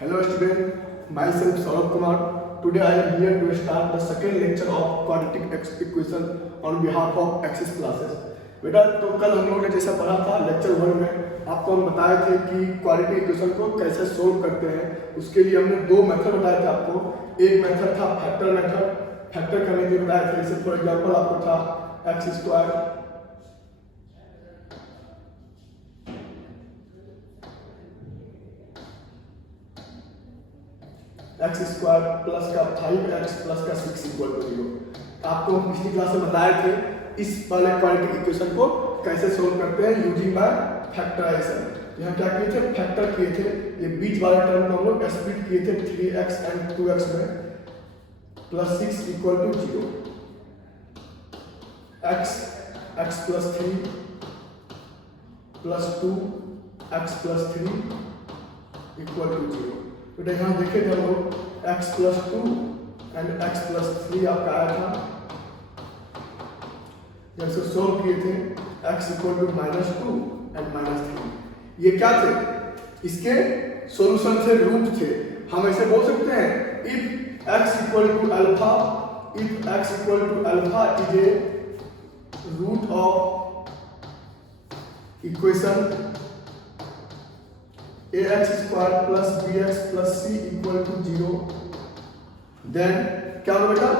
Hello student, myself Saurabh Kumar. Today I am here to start the second lecture of quadratic equation on behalf of Axis classes. बेटा तो कल हम लोगों ने जैसा पढ़ा था लेक्चर 1 में आपको हम बताए थे कि क्वाड्रेटिक इक्वेशन को कैसे सोल्व करते हैं। उसके लिए हमने दो मेथड बताए थे आपको। एक मेथड था फैक्टर मेथड, फैक्टर करने के लिए बताया था। जैसे फॉर एग्जांपल आपको था x square x square plus का 5x प्लस का 6 इक्वल टू 0। आपको हम पिछली क्लास में बताए थे इस वाले क्वाड्रेटिक इक्वेशन को कैसे सोल्व करते हैं यूजिंग बाय फैक्टराइजेशन। यहाँ क्या किए थे, फैक्टर किए थे। ये बीच वाले टर्म को हम लोग स्प्लिट किए थे 3x एंड 2x में, plus 6 equal to 0। x plus 3 plus 2 x plus 3 equal to 0। बेटा यहाँ देखे थे हम लोग x plus 2 and x plus 3 आपका आया था। जब से सोल्व किए थे x इक्वल टू -2 एंड -3। ये क्या थे, इसके सॉल्यूशन से रूट थे। हम ऐसे बोल सकते हैं if x equal to alpha, if x equal to alpha is a root of equation ax square plus bx plus c equal to 0, then क्या होगा बेटा,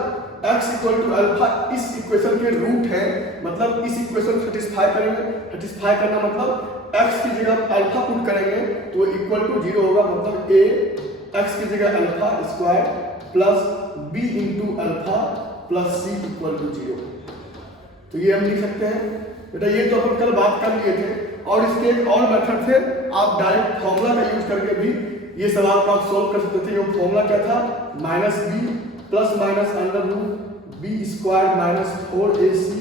x इक्वल टू अल्फा इस इक्वेशन के रूट है। मतलब इस इक्वेशन को satisfy करेंगे। सेटिस्फाई करना मतलब x की जगह अल्फा पुट करेंगे तो इक्वल टू 0 होगा। मतलब a x की जगह alpha square plus b into alpha plus c equal to 0। तो ये हम लिख सकते हैं बेटा। ये तो अपन कल बात कर लिए थे। और इसके एक और मेथड थे, आप डायरेक्ट फॉर्मूला का यूज करके भी ये सवाल को आप सोल्व कर सकते थे। वो फॉर्मूला क्या था, -b plus minus under root b square minus 4ac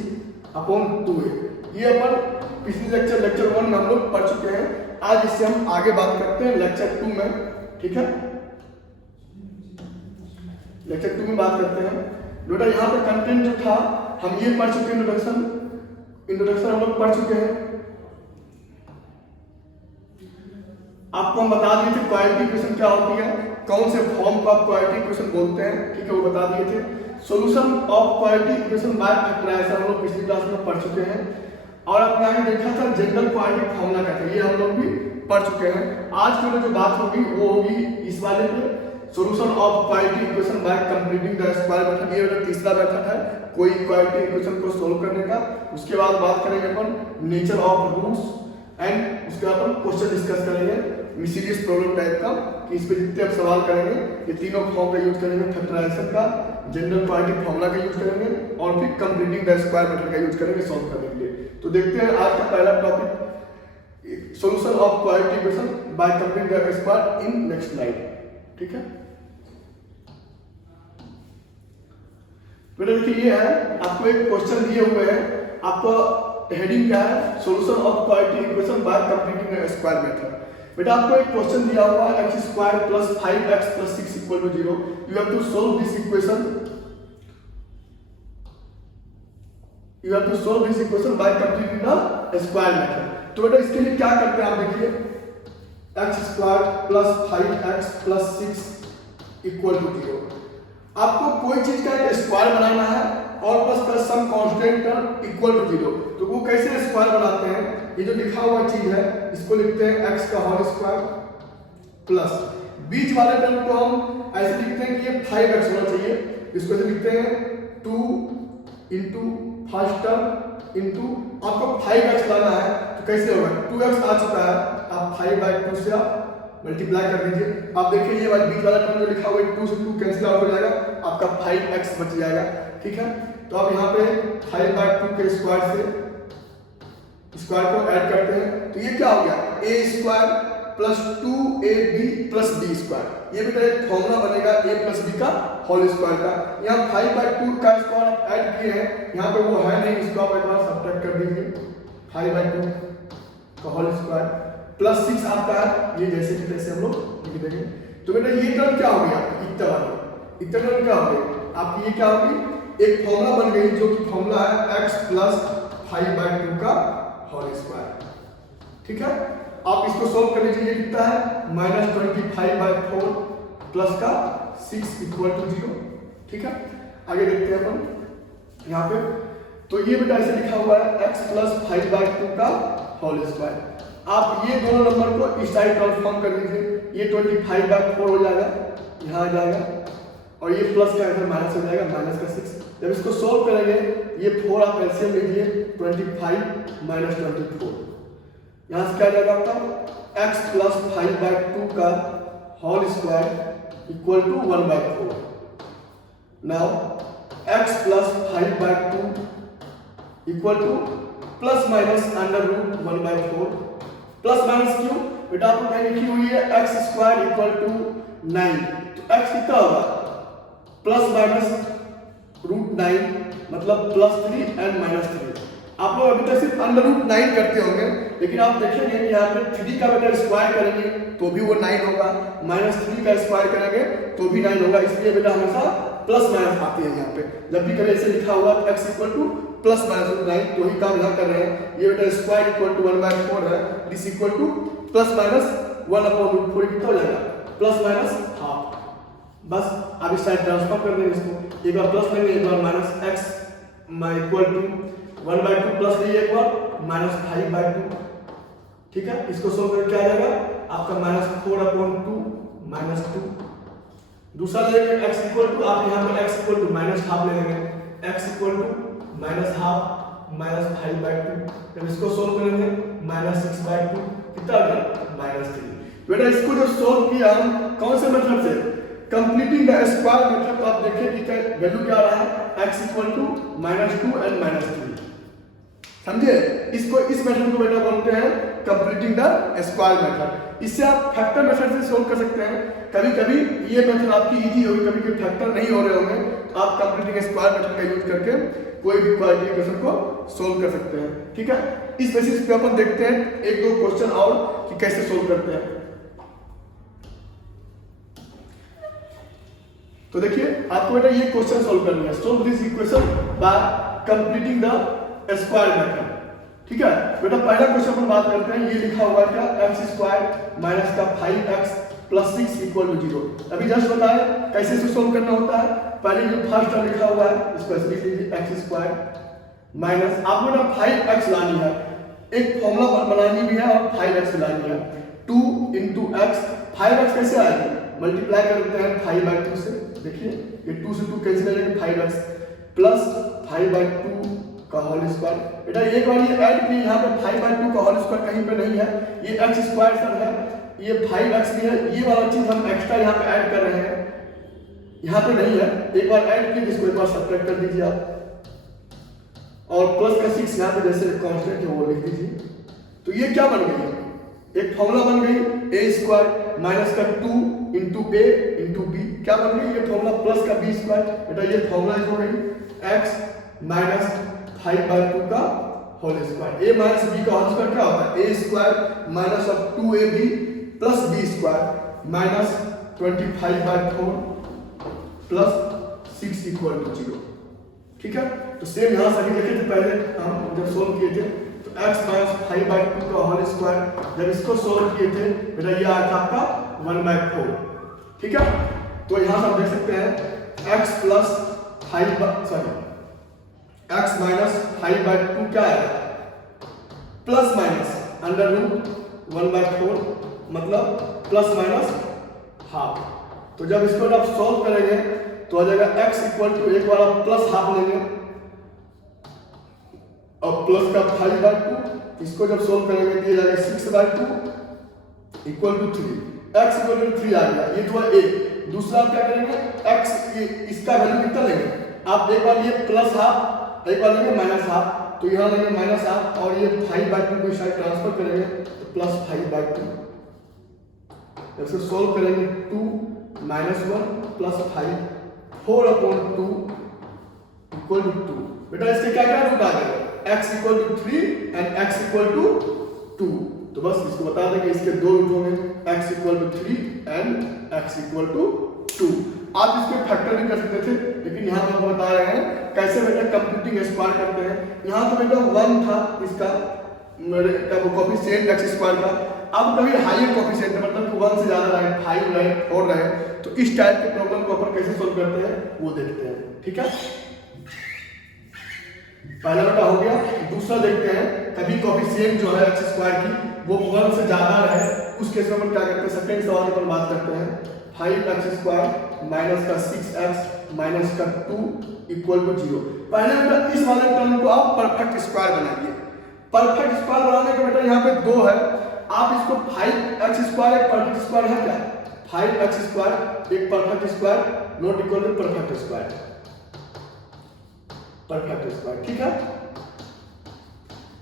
upon 2a। ये अपन पिछले लेक्चर 1 में हम लोग पढ़ चुके हैं। आज इससे हम आगे बात करते हैं लेक्चर 2 में, ठीक है। लेक्चर 2 में बात करते हैं बेटा। यहाँ पे कंटेंट जो था हम ये पढ़ चुके हैं, इंट्रोडक्शन हम लोग पढ़ चुके हैं। आपको हम बता दिए थे क्वाड्रेटिक इक्वेशन क्या होती है, कौन से फॉर्म को आप क्वाड्रेटिक इक्वेशन बोलते हैं, ठीक है, वो बता दिए थे। Solution of quadratic equation by factorisation हम लोग पिछली क्लास में पढ़ चुके हैं। और आपने आगे देखा था जनरल क्वाड्रेटिक फॉर्मूला क्या था, ये हम लोग भी पढ़ चुके हैं। आज की जो बात होगी वो होगी इस वाले पे, solution of quadratic equation by completing the square method. ये वाला तीसरा मेथड है कोई क्वाड्रेटिक इक्वेशन को सोल्व करने का। उसके बाद बात करेंगे अपन नेचर ऑफ रूट्स एंड उसके बाद अपन क्वेश्चन डिस्कस करेंगे मिसीलियस प्रॉब्लम टाइप का, कि इस पे जितने आप सवाल करेंगे ये तीनों फॉर्म का यूज करेंगे, फैक्टराइजेशन का, जनरल क्वाड्रेटिक फॉर्मूला का यूज करेंगे और फिर कंप्लीटिंग द स्क्वायर मेथड का यूज करेंगे सॉल्व करने के लिए। तो देखते हैं आज का पहला topic, solution of quadratic equation by completing the square in next slide, ठीक है। बेटा देखिए ये है, आपको एक क्वेश्चन दिए हुए हैं। आपको हेडिंग क्या है, solution of quadratic equation by completing the square method. बेटा आपको एक क्वेश्चन दिया हुआ है x square plus 5x plus 6 equal to 0। You have to solve this equation, you have to solve this equation by completing the square method. तो बेटा इसके लिए क्या करते हैं आप देखिए, x square plus 5x plus 6 equal to 0। आपको कोई चीज का एक स्क्वायर बनाना है और प्लस का सम कांस्टेंट का इक्वल टू 0। तो वो कैसे स्क्वायर बनाते हैं, ये जो लिखा हुआ चीज है इसको लिखते हैं x का होल स्क्वायर प्लस बीच वाले टर्म को हम ऐसे लिखते हैं कि ये 5x होना चाहिए। इसको ऐसे लिखते हैं 2 इंटू फर्स्ट टर्म इंटू, आपको 5x लाना है तो कैसे होगा, 2x आ चुका है, आप 5/2 से आप मल्टीप्लाई कर दीजिए। आप देखिए ये बीच वाला टर्म जो लिखा हुआ है 2 से 2 कैंसिल आउट हो जाएगा, आपका 5x बच जाएगा, ठीक है। तो आप यहाँ पे 5/2 के स्क्वायर से स्क्वायर को ऐड करते हैं तो ये क्या हो गया, a square plus 2ab plus b square. ये बेटा एक फॉर्मूला बनेगा a प्लस b का होल स्क्वायर का। यहाँ 5/2 का स्क्वायर आप ऐड किए हैं, यहाँ पे वो है नहीं, इसको आप एक बार सब्ट्रैक्ट कर दीजिए। 5/2 का होल स्क्वायर प्लस 6 आपका है, ये जैसे कि तैसे हम लोग लिख देंगे। तो बेटा ये टर्म क्या हो गया, इतना टर्म क्या हो गई आपकी, ये क्या होगी, एक फॉर्मूला बन गई जो कि फॉर्मूला है x प्लस 5/2 का होल स्क्वायर, ठीक है। आप इसको सोल्व कर लीजिए, ये कितना है -25/4 प्लस का 6 इक्वल टू 0। ठीक है, आगे देखते हैं अपन यहाँ पे। तो ये बेटा ऐसे लिखा हुआ है x प्लस 5/2 का होल स्क्वायर। आप ये दोनों नंबर को इस साइड ट्रांसफॉर्म कर लीजिए, ये 25/4 हो जाएगा, यहाँ आ जाएगा, और ये प्लस का इधर माइनस हो जाएगा, माइनस का 6। जब इसको सोल्व करेंगे, ये 4 आप एलसीएम लीजिए, 25 माइनस 24, यहाँ से क्या जाएगा आपका x प्लस 5/2 का whole square equal to 1/4। Now x plus 5/2 equal to plus minus under root 1/4। Plus minus क्यों बेटा, आपको कहीं लिखी हुई है x स्क्वायर इक्वल टू 9, तो x कितना होगा प्लस माइनस रूट 9 मतलब +3 एंड -3। आप लोग अभी तक सिर्फ अंडर रूट 9 करते होंगे, लेकिन आप देखेंगे कि यहाँ पे 3 का बेटा स्क्वायर करेंगे तो भी वो 9 होगा, -3 का स्क्वायर करेंगे तो भी 9 होगा। इसलिए बेटा हमेशा प्लस माइनस आती है यहाँ पे। जब भी कभी ऐसे लिखा हुआ x equal to plus minus root 9, तो ही काम यहाँ कर रहे हैं। ये बेटा स्क्वायर इक्वल टू 1/4 है, this equal to plus minus 1/√4 कितना हो जाएगा प्लस माइनस हाफ। बस अब इस साइड ट्रांसफर कर देंगे इसको, एक बार प्लस लेंगे एक बार minus x equal to 1/2 plus लिए एक बार -5/2। ठीक है, इसको सोल्व करके क्या आ जाएगा आपका -4/2 -2। दूसरा लेंगे x इक्वल टू, आप यहाँ पे x इक्वल टू -½ ले लेंगे, x इक्वल टू -½ -5/2। जब इसको सोल्व करेंगे -6/2 कितना आ गया -3। बेटा इसको जो सोल्व किया हम कौन से मेथड से, कंप्लीटिंग द स्क्वायर मेथड। तो आप देखिए कि वैल्यू क्या आ रहा है x इक्वल टू -2 एंड -3। समझे, इसको इस मेथड को बेटा बोलते हैं कंप्लीटिंग द स्क्वायर मेथड। इससे आप फैक्टर मेथड से सोल्व कर सकते हैं। कभी कभी ये मेथड आपकी इजी होगी, कभी कभी फैक्टर नहीं हो रहे होंगे, तो आप कंप्लीटिंग स्क्वायर मेथड का यूज करके कोई भी क्वाड्रेटिक इक्वेशन को सोल्व कर सकते हैं। ठीक है, इस बेसिस पे अपन देखते हैं एक दो क्वेश्चन और कि कैसे सोल्व करते हैं। तो देखिए आपको बेटा ये क्वेश्चन सोल्व करनी है, solve this equation by completing the square method. ठीक है बेटा, पहला क्वेश्चन अपन बात करते हैं। ये लिखा हुआ है क्या x² माइनस का 5x प्लस 6 इक्वल टू 0। अभी जस्ट बताया कैसे इसे सोल्व करना होता है। पहले जो फर्स्ट टर्म लिखा हुआ है इसको ऐसे लिख लीजिए x² माइनस, आपको ना 5x लानी है, एक फॉर्मूला बनानी भी है और 5x लानी है। 2 into x, 5x कैसे आएगी, मल्टीप्लाई करते हैं 5/2 से। देखिए ये 2 से 2 कैंसिल हो जाएगा, 5x प्लस 5/2 का होल स्क्वायर। बेटा एक बार ये ऐड किए, यहाँ पे 5/2 का होल स्क्वायर कहीं पे नहीं है, ये x² सर है, ये 5x भी है, ये वाला चीज हम एक्स्ट्रा यहाँ पे ऐड कर रहे हैं, यहाँ पे नहीं है। एक बार ऐड किए, इसको एक बार सब्ट्रैक्ट कर दीजिए आप, और प्लस का 6 यहाँ पे जैसे कांस्टेंट है वो लिख दीजिए। तो ये क्या बन गई, एक फॉर्मूला बन गई a² माइनस का 2 into a into b, क्या बन गई ये फॉर्मूला प्लस का b²। बेटा ये फॉर्मूला हो गई x माइनस 5/2 का whole square. a minus b का होल स्क्वायर क्या होता है, a² minus of 2ab plus b² minus 25/4 plus 6 equal to 0। ठीक है, तो सेम यहाँ से अभी देखे थे पहले हम जब सोल्व किए थे, तो x माइनस 5/2 का होल स्क्वायर जब इसको सोल्व किए थे बेटा ये आया था आपका 1/4। ठीक है, तो यहाँ से हम देख सकते हैं x प्लस 5 x माइनस 5/2 क्या है, प्लस माइनस अंडर रूट 1/4 मतलब प्लस माइनस हाफ। तो जब इसको आप सॉल्व करेंगे तो आ जाएगा x इक्वल टू, एक बार आप प्लस हाफ लेंगे और प्लस का 5/2, इसको जब सोल्व करेंगे तो ये जाएगा 6/2 equal to 3, x equal to 3 आ गया। ये तो है a। दूसरा आप क्या करेंगे, x इसका वैल्यू कितना लेंगे आप, एक बार ये प्लस हाफ, एक बार लेंगे माइनस हाफ, तो यहाँ लेंगे माइनस हाफ, और ये 5/2 को साइड ट्रांसफर करेंगे तो प्लस 5/2। जब से सोल्व करेंगे 2 माइनस 1 प्लस 5 4/2 इक्वल टू 2। बेटा इससे क्या क्या रूट आ गया, x equal to 3 and x equal to 2। तो बस इसको बता देंगे इसके दो रूट होंगे, x equal to 3 and x equal to 2। आप इसके फैक्टर भी कर सकते थे, लेकिन यहाँ हम बता रहे हैं कैसे बेटा कंप्लीटिंग स्क्वायर करते हैं। यहाँ तो बेटा 1 था इसका कोएफिशिएंट x² का, अब कभी हायर कोफिशिएंट है, मतलब कि 1 से ज्यादा रहे, 5 रहे, 4 रहे, तो इस टाइप के प्रॉब्लम को अपन कैसे सोल्व करते हैं वो देखते हैं। ठीक है, पहला बेटा हो गया। दूसरा देखते हैं, कभी कोफिशिएंट जो है एक्स स्क्वायर की वो 1 से ज्यादा रहे, उस केस में अपन क्या करते हैं, सेकंड सवाल पर बात करते हैं। 5x स्क्वायर माइनस का 6x माइनस का 2 इक्वल टू 0। पहले बेटा इस वाले टर्म को आप परफेक्ट स्क्वायर बनाइए। परफेक्ट स्क्वायर बनाने के बेटा यहाँ पे 2 है, आप इसको 5x स्क्वायर एक परफेक्ट स्क्वायर है क्या, 5x स्क्वायर एक perfect square not equal to perfect square, perfect square. ठीक है,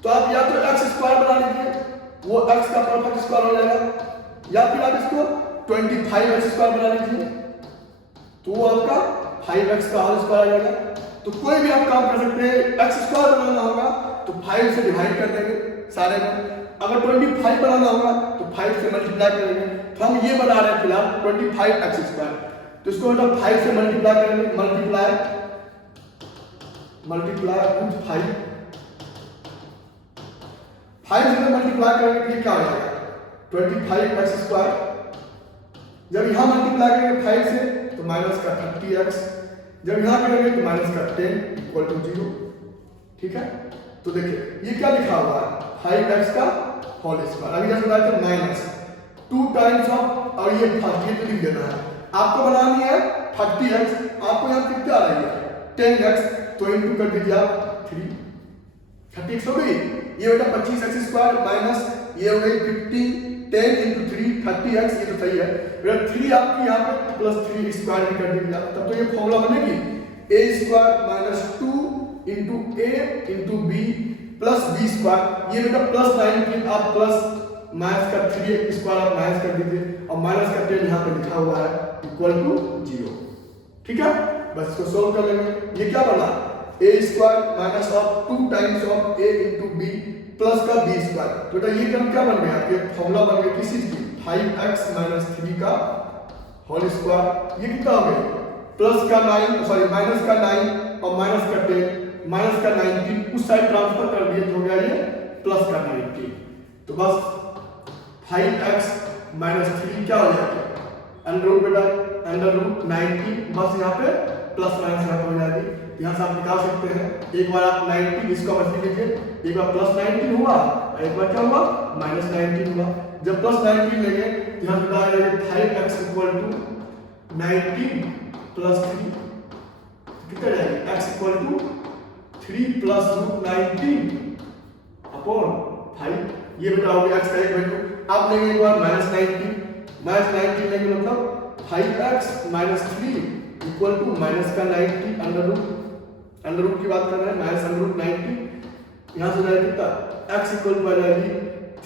तो आप या तो x स्क्वायर बना लीजिए, वो x का परफेक्ट स्क्वायर हो जाएगा, या फिर आप इसको 25x स्क्वायर बना लीजिए, तो वो आपका 5x का होल स्क्वायर आ जाएगा। तो कोई भी आप काम कर सकते हैं, x स्क्वायर बनाना होगा तो 5 से डिवाइड कर देंगे सारे में, अगर 25 बनाना होगा तो 5 से मल्टीप्लाई करेंगे। तो हम ये बना रहे हैं फिलहाल 25x स्क्वायर, तो इसको मतलब 5 से मल्टीप्लाई करेंगे, मल्टीप्लाई विद 5 से मल्टीप्लाई करेंगे तो ये क्या हो जाएगा 25x स्क्वायर। जब यहाँ मल्टीप्लाई करेंगे 5 से तो माइनस का 30x, जब यहाँ करेंगे तो माइनस का 10 इक्वल टू 0। ठीक है, तो देखिए ये क्या लिखा हुआ है 5x का होल स्क्वायर। अभी जैसे बताया था माइनस 2 टाइम्स ऑफ, और ये फर्स्ट ये तो लिख देना है, आपको बनानी है 30x, आपको यहाँ कितना आ रही है 10x, तो इनटू कर दीजिए आप 3, 30x हो गई। ये बेटा 25x स्क्वायर माइनस ये हो गई 15, 10 इंटू 3 30x, ये तो सही है बेटा। 3 आपकी यहाँ पे प्लस 3 स्क्वायर भी कर दीजिए, तब तो ये फॉर्मूला बनेगी a square minus 2 into a into b plus b square. ये बेटा प्लस 19 आप प्लस माइनस का 3 स्क्वायर आप माइनस कर दीजिए, और माइनस का 10 यहाँ पे लिखा हुआ है इक्वल टू 0। ठीक है, बस इसको सोल्व कर लेंगे। ये क्या बना a square minus of 2 times of a into b plus का b स्क्वायर। तो बेटा ये टर्म क्या बन गया, ये फॉर्मूला बन गया किस चीज की 5x माइनस 3 का होल स्क्वायर। ये कितना हो गया प्लस का 9, सॉरी माइनस का 9 और माइनस का 10, माइनस का 19 उस साइड ट्रांसफर कर दिए तो हो गया ये प्लस का 19। तो बस 5x माइनस 3 क्या हो जाएगा अंडर रूट बेटा अंडर रूट 19, बस यहाँ पे प्लस माइनस यहाँ पे हो जाएगी। यहाँ से आप निकाल सकते हैं, एक बार आप 19 इसको बस लीजिए, एक बार प्लस 19 हुआ और एक बार क्या हुआ माइनस 19 हुआ। जब प्लस 19 लेंगे तो यहाँ पे आ जाएगा 5x इक्वल टू 19 प्लस 3 कितना जाएगा x equal to 3 plus root 19 upon 5। ये बेटा हो गया x का एक वैल्यू। अब लेंगे एक बार माइनस 19 लेंगे मतलब 5x minus 3 equal to minus का 90 अंडर रूट की बात कर रहे हैं, माइनस अंडर रूट 90। यहाँ से जाएगा कितना x इक्वल टू आ जाएगी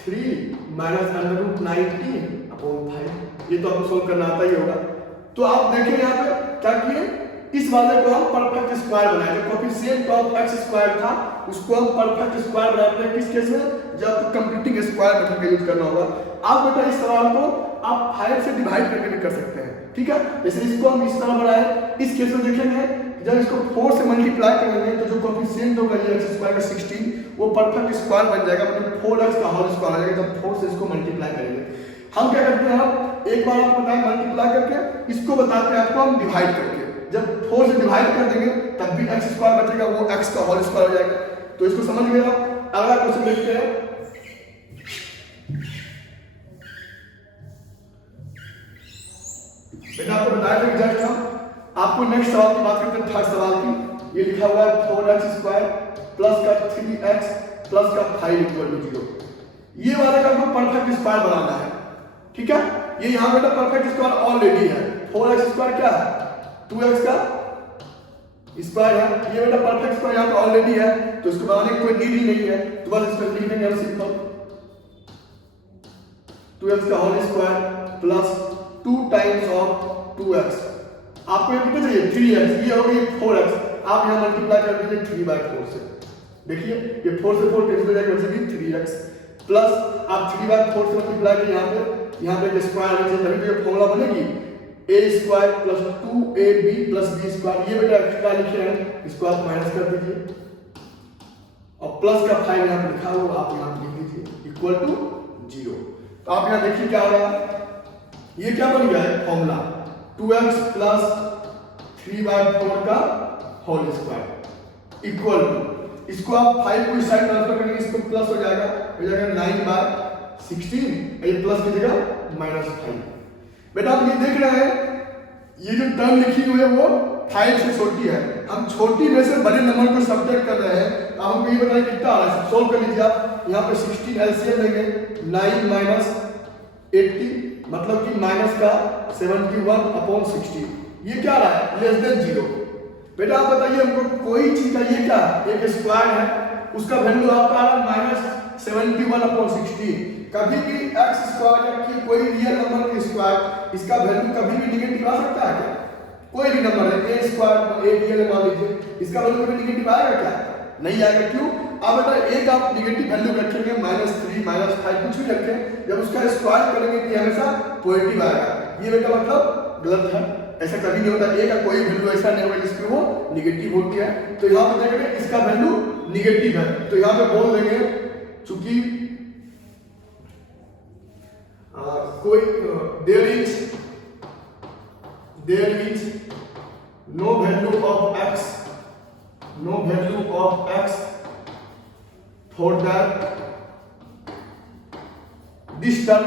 3 माइनस अंडर रूट 19 अपॉन 5। ये तो आपको सोल्व करना आता ही होगा। तो आप देखिए यहाँ पे क्या किए, इस वाले को हम परफेक्ट स्क्वायर बनाए, जो कोफिशिएंट ऑफ x स्क्वायर था उसको हम परफेक्ट स्क्वायर बनाते हैं किस केस में, जब कंप्लीटिंग स्क्वायर मेथड का यूज करना होगा। आप बेटा इस सवाल को आप 5 से डिवाइड करके भी कर सकते हैं। ठीक है, जैसे इसको हम इस तरह बनाए, इस केस में देखेंगे जब इसको 4 से मल्टीप्लाई करेंगे तो जो कोफिशिएंट होगा ये x स्क्वायर का 16 वो परफेक्ट स्क्वायर बन जाएगा, मतलब 4x का होल स्क्वायर आ जाएगा। जब 4 से इसको मल्टीप्लाई करेंगे हम क्या करते हैं, हम एक बार आपको बताएं मल्टीप्लाई करके, इसको बताते हैं आपको हम डिवाइड करके। जब 4 से डिवाइड कर देंगे तब भी x स्क्वायर बचेगा, वो x का होल स्क्वायर हो जाएगा। तो इसको समझ गए आप। अगला क्वेश्चन देखते हैं, बेटा आपको बताया था जस्ट हम आपको नेक्स्ट सवाल की बात करते हैं, थर्ड सवाल की। ये लिखा हुआ है 4x स्क्वायर प्लस का 3x प्लस का 5 इक्वल टू 0। ये वाले का हमको परफेक्ट स्क्वायर बनाना है। ठीक है, ये यहाँ बेटा परफेक्ट स्क्वायर ऑलरेडी है। 4x स्क्वायर क्या है 2x का स्क्वायर है, ये बेटा परफेक्ट स्क्वायर यहाँ पे ऑलरेडी है, तो इसको बनाने की कोई नीड ही नहीं है। तो बस इसको लिख देंगे हम सिंपल 2x का whole square plus 2 times of 2x। आपको ये कितना चाहिए 3x, ये हो गई 4x। आप यहाँ मल्टीप्लाई कर दीजिए 3/4 से। देखिए ये 4 से 4 कैंसिल हो जाएगा, वैसे भी 3x प्लस आप 3/4 से मल्टीप्लाई करिए, यहाँ पे स्क्वायर आना चाहिए, तभी तो ये फॉर्मूला बनेगी a square plus 2ab plus b square. ये बेटा एक्स्ट्रा लिखे हैं, इसको आप माइनस कर दीजिए और प्लस का 5 यहाँ पे लिखा हुआ आप यहाँ पे लिख दीजिए इक्वल टू 0। तो आप यहाँ देखिए क्या हो रहा है, ये क्या बन गया है फॉर्मूला 2x प्लस 3/4 का होल स्क्वायर इक्वल टू, इसको आप 5 को इस साइड ट्रांसफर करेंगे, इसको प्लस हो जाएगा 9/16, ये प्लस की जगह -5। बेटा आप ये देख रहे हैं, ये जो टर्म लिखी हुई है वो 5 से छोटी है, हम छोटी में से बड़े नंबर को सब्ट्रैक्ट कर रहे हैं। तो हमको ये बताइए कितना आ रहा है, सोल्व कर लीजिए आप। यहाँ पे 16 एलसीएम लेंगे, 9 - 80 मतलब कि माइनस का 71/60, ये क्या रहा है लेस देन 0। बेटा आप बताइए हमको कोई चीज का, ये क्या एक स्क्वायर है, उसका वैल्यू आपका आ रहा है -71/60। कभी भी x स्क्वायर या कि कोई रियल नंबर का स्क्वायर, इसका वैल्यू कभी भी नेगेटिव आ सकता है क्या? कोई भी नंबर है a स्क्वायर, a रियल मान लीजिए, इसका वैल्यू कभी नेगेटिव आएगा क्या? नहीं आएगा। क्यों? अब बेटा एक आप नेगेटिव वैल्यू रखेंगे -3 -5 कुछ भी रखें, जब उसका स्क्वायर करेंगे तो हमेशा पॉजिटिव आएगा। ये बेटा मतलब गलत है, ऐसा कभी नहीं होता। a का कोई वैल्यू ऐसा नहीं होगा जिसकी वो नेगेटिव होती है। तो यहाँ पे देखेंगे इसका वैल्यू नेगेटिव है, तो यहाँ पे बोल देंगे चूंकि कोई there is no value of x for that this term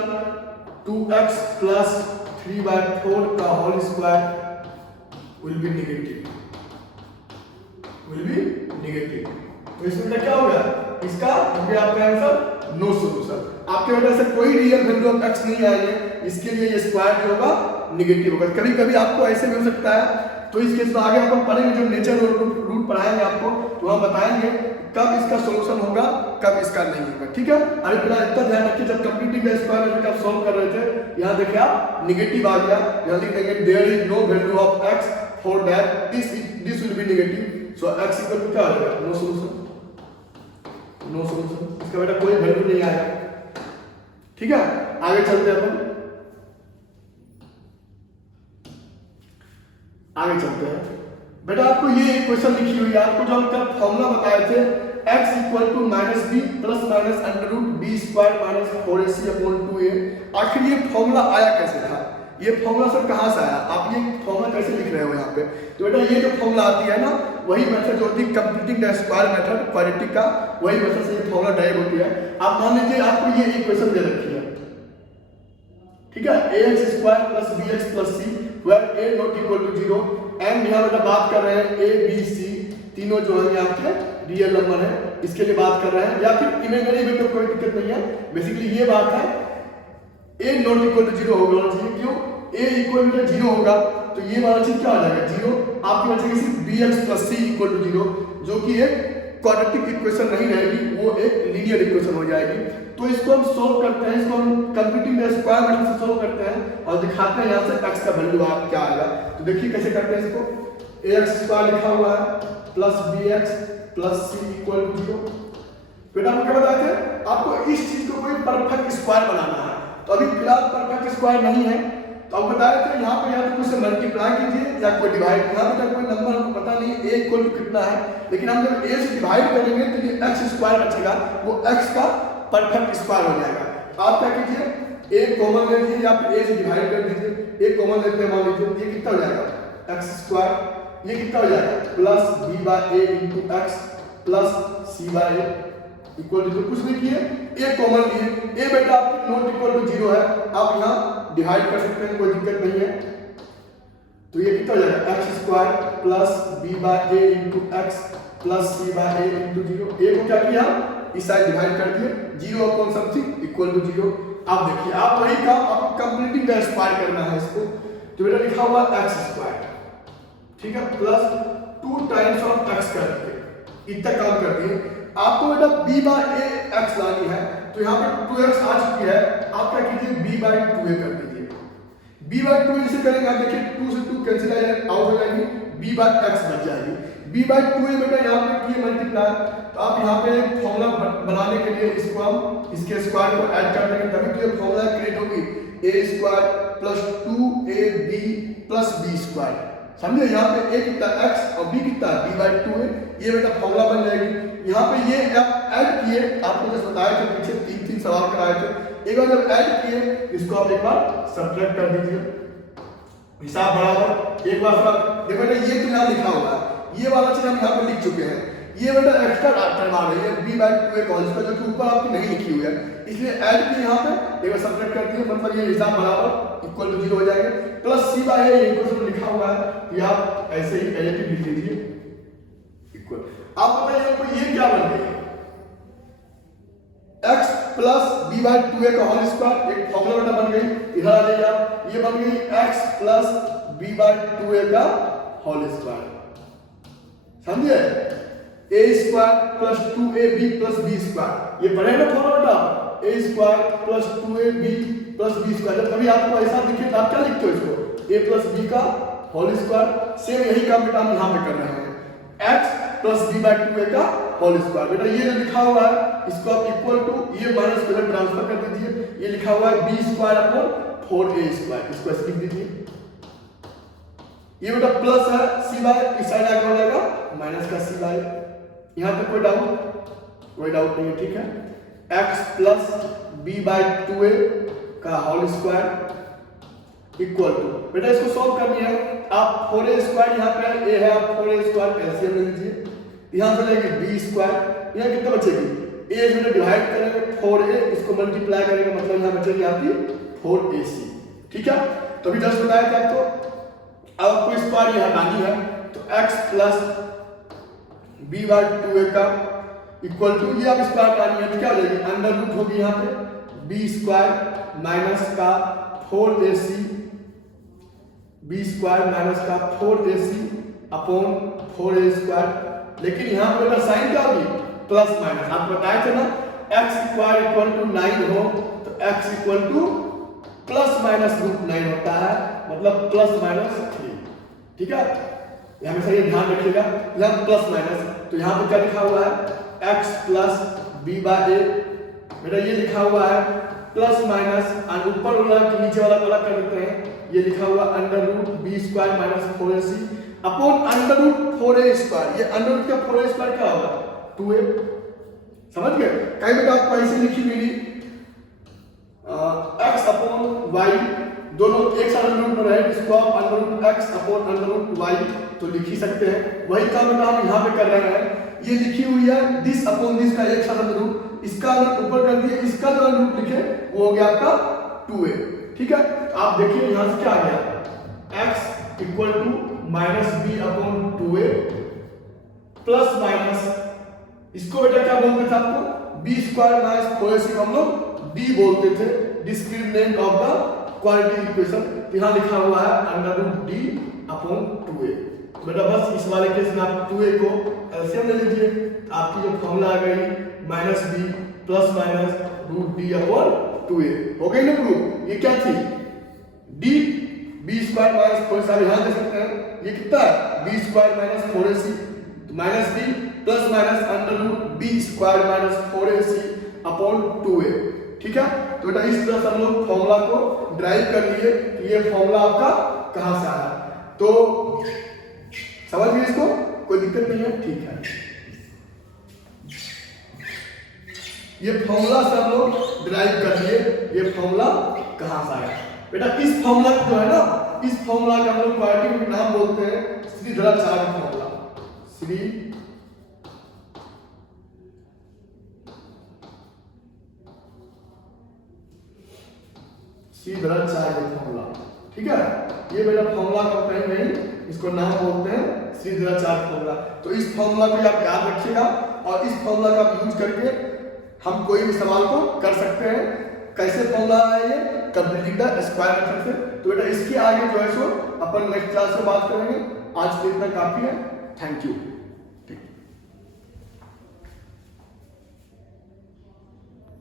2x plus 3/4 का whole square will be negative। तो इसमें क्या हो गया, इसका हो गया आपका आंसर नो सॉल्यूशन। आपके वजह से कोई रियल वैल्यू ऑफ x नहीं आएंगे, इसके लिए ये स्क्वायर जो होगा नेगेटिव होगा। कभी कभी आपको ऐसे भी हो सकता है, तो इस केस में आगे हम पढ़ेंगे, जब नेचर रूट पढ़ाएंगे आपको, तो हम बताएंगे कब इसका सॉल्यूशन होगा कब इसका नहीं होगा। ठीक है, अभी फिलहाल इतना ध्यान रखिए, जब कंप्लीटिंग द स्क्वायर मेथड आप सॉल्व कर रहे थे, यहाँ देखिए आप नेगेटिव आ गया, यहाँ लिख देंगे there is no value of x for that this will be negative, so x equal to क्या आ जाएगा नो सॉल्यूशन। इसका बेटा कोई वैल्यू नहीं आएगा। ठीक है, आगे चलते हैं अपन, बेटा आपको ये क्वेश्चन लिखी हुई है, आपको जो हम कल फॉर्मूला बताए थे x equal to -b plus minus √b² - 4ac/2a, आखिर ये फॉर्मूला आया कैसे था, ये फॉर्मूला सर कहाँ से आया, आप ये फॉर्मूला कैसे लिख रहे हो यहाँ पे? तो बेटा ये जो फॉर्मूला आती है ना, वही मेथड जो होती है completing the square method quadratic का, वही मेथड से ये फॉर्मूला ड्राइव होती है। आप मान लीजिए आपको ये इक्वेशन दे रखी है, ठीक है, ax² + bx + c where a not equal to 0 and यहाँ बेटा बात कर रहे हैं a b c तीनों जो है यहाँ के रियल नंबर है, इसके लिए बात कर रहे हैं, या फिर इमेजिनरी में तो कोई दिक्कत नहीं है। बेसिकली ये बात है a not equal to 0 होगा चाहिए, क्यों a इक्वल टू 0 होगा तो ये वाला चीज क्या हो जाएगा 0, आपकी बचेगी सिर्फ bx + c इक्वल टू 0, जो कि एक क्वाड्रेटिक इक्वेशन नहीं रहेगी, वो एक लीनियर इक्वेशन हो जाएगी। तो इसको हम सोल्व करते हैं, इसको हम कंप्लीटिंग द स्क्वायर मेथड से सोल्व करते हैं और दिखाते हैं यहाँ से x का वैल्यू आप क्या आएगा। तो देखिए कैसे करते हैं इसको, ax² लिखा हुआ है plus bx + c equal to 0। बेटा हम क्या बताए थे, आपको इस चीज को कोई परफेक्ट स्क्वायर बनाना है, तो अभी फिलहाल परफेक्ट स्क्वायर नहीं है, तो हम बताए थे यहाँ पे या तो कुछ मल्टीप्लाई कीजिए या कोई डिवाइड। यहाँ पे कोई नंबर हमको पता नहीं a इक्वल टू कितना है, लेकिन हम जब a से डिवाइड करेंगे तो ये x² बचेगा, वो x का परफेक्ट स्क्वायर हो जाएगा। आप क्या कीजिए a कॉमन ले लीजिए या फिर a से डिवाइड कर दीजिए, a कॉमन लेते हैं, मान लीजिए ये कितना हो जाएगा x², ये कितना हो जाएगा plus b/a × x plus c/a equal to कुछ नहीं किए, a कॉमन लिए, a बेटा आपकी नॉट इक्वल टू 0 है, आप यहाँ डिवाइड कर सकते हैं, कोई दिक्कत नहीं है। तो ये कितना हो जाएगा x² plus b/a × x plus c/a × 0, a को क्या किया इस साइड डिवाइड कर दिए, 0/समथिंग इक्वल टू 0। आप देखिए आप वही काम, आपको कंप्लीटिंग द स्क्वायर करना है इसको, तो बेटा लिखा हुआ x², ठीक है, प्लस 2 टाइम्स ऑफ x कर दिए, इतना काम कर दिए। आपको बेटा b/a x लानी है, तो यहाँ पे 2x आ चुकी है, आप क्या कीजिए b/2a कर दीजिए। b/2 जैसे करेंगे आप देखिए 2 से 2 कैंसिल आउट हो जाएगी, b/x बच जाएगी। b/2a बेटा यहाँ पे किए मल्टीप्लाई, तो आप यहाँ पे फॉर्मूला बनाने के लिए इसको हम इसके स्क्वायर को ऐड कर देंगे, तभी तो ये फॉर्मूला क्रिएट होगी a² + 2ab + b²। समझे, यहाँ पे a कितना x और b कितना b/2 है, ये बेटा फॉर्मूला बन जाएगी। यहाँ पे ये आप ऐड किए, आपको जैसे बताया थे पीछे 3 सवाल कराए थे, एक बार जब ऐड किए इसको आप एक बार सब्ट्रैक्ट कर दीजिए, हिसाब बराबर एक बार देखो बेटा ये तो यहाँ लिखा हुआ है, ये वाला चीज हम यहाँ पर लिख चुके हैं, ये बेटा एक्स्ट्रा टर्म आ रही है b/2a कॉल इसका जो कि ऊपर आपकी नहीं लिखी हुई है, इसलिए ऐड किए यहाँ पे एक बार सब्ट्रैक्ट कर दिए, मतलब ये हिसाब बराबर इक्वल टू 0 हो जाएंगे, प्लस c/a इक्वल टू लिखा हुआ है, ये आप ऐसे ही एलिटी लिख लीजिए इक्वल। आप बताइए आपको ये क्या बन गई, x प्लस b/2a का होल स्क्वायर, एक फॉर्मूला बेटा बन गई, इधर आ जाइए आप, ये बन गई x प्लस b/2a का होल स्क्वायर, समझिए, a square plus 2ab plus b square, ये पढ़े ना फॉर्मूला बेटा, a square plus 2ab plus b square, जब कभी आपको ऐसा दिखे तो आप क्या लिखते हो इसको, a प्लस b का होल स्क्वायर, सेम यही काम बेटा हम यहाँ पे कर रहे हैं, x प्लस b/2a का होल स्क्वायर, बेटा ये जो लिखा हुआ है इसको आप इक्वल टू ये माइनस को ट्रांसफर कर दीजिए, ये लिखा हुआ है b square upon 4a square, इसको ऐसे लिख दीजिए, ये बेटा प्लस है c बाय इस साइड आगे हो जाएगा माइनस का c बाय, यहां पे कोई डाउट नहीं है, ठीक है, x प्लस b/2a का होल स्क्वायर इक्वल टू, बेटा इसको सॉल्व करनी है, आप 4a स्क्वायर यहाँ पे a है, आप 4a स्क्वायर एलसीएम ले लीजिए, यहाँ से लेंगे b स्क्वायर, यहाँ कितना बचेगी a से डिवाइड करेंगे 4a, इसको मल्टीप्लाई करेंगे मतलब यहाँ बचेगी आपकी 4ac, ठीक है, तो अभी जस्ट बताया था आपको, अब आपको स्क्वायर ये हटानी है, तो x प्लस b/2a का इक्वल टू, ये आप स्क्वायर हटानी है तो क्या हो जाएगी, अंडर रूट होगी यहाँ पे b स्क्वायर माइनस का 4ac, b स्क्वायर माइनस का 4ac अपॉन 4a स्क्वायर, लेकिन यहाँ पे बेटा साइन क्या होगी प्लस माइनस, आप बताए थे ना x स्क्वायर इक्वल टू 9 हो तो x equal to plus minus root 9 होता है, मतलब प्लस माइनस 3, ठीक है, हमेशा ये ध्यान रखिएगा, यहाँ प्लस माइनस, तो यहाँ पे क्या लिखा हुआ है x प्लस b/a, बेटा ये लिखा हुआ है प्लस माइनस, और ऊपर वाला के नीचे वाला अलग कर देते हैं, ये लिखा हुआ under root b square minus 4ac upon under root 4a square, ये अंडर रूट का 4a स्क्वायर क्या होगा 2a, समझ गए, कहीं बेटा आपको ऐसे लिखी मिली x अपॉन y, दोनों एक साथ अंडर रूट में रहे, इसको आप under root x upon under root y तो लिख ही सकते हैं, वही काम बेटा हम यहाँ पे कर रहे हैं, ये लिखी हुई है दिस अपॉन दिस का एक साथ अंडर रूट, इसका अगर ऊपर कर दिए, इसका जो अंडर रूट लिखे वो हो गया आपका 2a, ठीक है, तो आप देखिए यहाँ से क्या आ गया x equal to minus b upon 2a plus minus, इसको बेटा क्या बोलते थे आपको b स्क्वायर माइनस 4ac, हम लोग d बोलते थे, discriminant of the quadratic equation, यहाँ लिखा हुआ है under root d upon 2a, बेटा बस इस वाले केस में आप 2a को एलसीएम ले लीजिए, आपकी जो फॉर्मूला आ गई minus b plus minus root d upon 2a, हो गई ना प्रूफ, ये क्या थी d b square minus 4ac, आप यहाँ देख सकते हैं ये कितना है b स्क्वायर माइनस 4ac, तो minus b plus minus under root b square minus 4ac upon 2a, ठीक है, तो बेटा इस तरह से हम लोग फॉर्मूला को ड्राइव कर लिए कि ये फॉर्मूला आपका कहां से आया, तो समझ गए इसको, कोई दिक्कत नहीं है, ठीक है, ये फॉर्मूला से हम लोग ड्राइव कर लिए ये फॉर्मूला कहां से आया, बेटा इस फॉर्मूला जो है ना, इस फॉर्मूला का हम लोग क्वाड्रेटिक नाम बोलते हैं श्रीधराचार्य फॉर्मूला, श्रीधराचार्य फॉर्मूला, ठीक है, ये बेटा फॉर्मूला का कहीं नहीं, इसको नाम बोलते हैं श्रीधराचार्य फॉर्मूला, तो इस फॉर्मूला को आप याद रखिएगा और इस फॉर्मूला का यूज करके हम कोई भी सवाल को कर सकते हैं, कैसे फॉर्मूला है ये कंप्लीटिंग द स्क्वायर मेथड से, तो बेटा इसके आगे जो है सो अपन नेक्स्ट क्लास में बात करेंगे, आज के इतना काफी है, थैंक यू।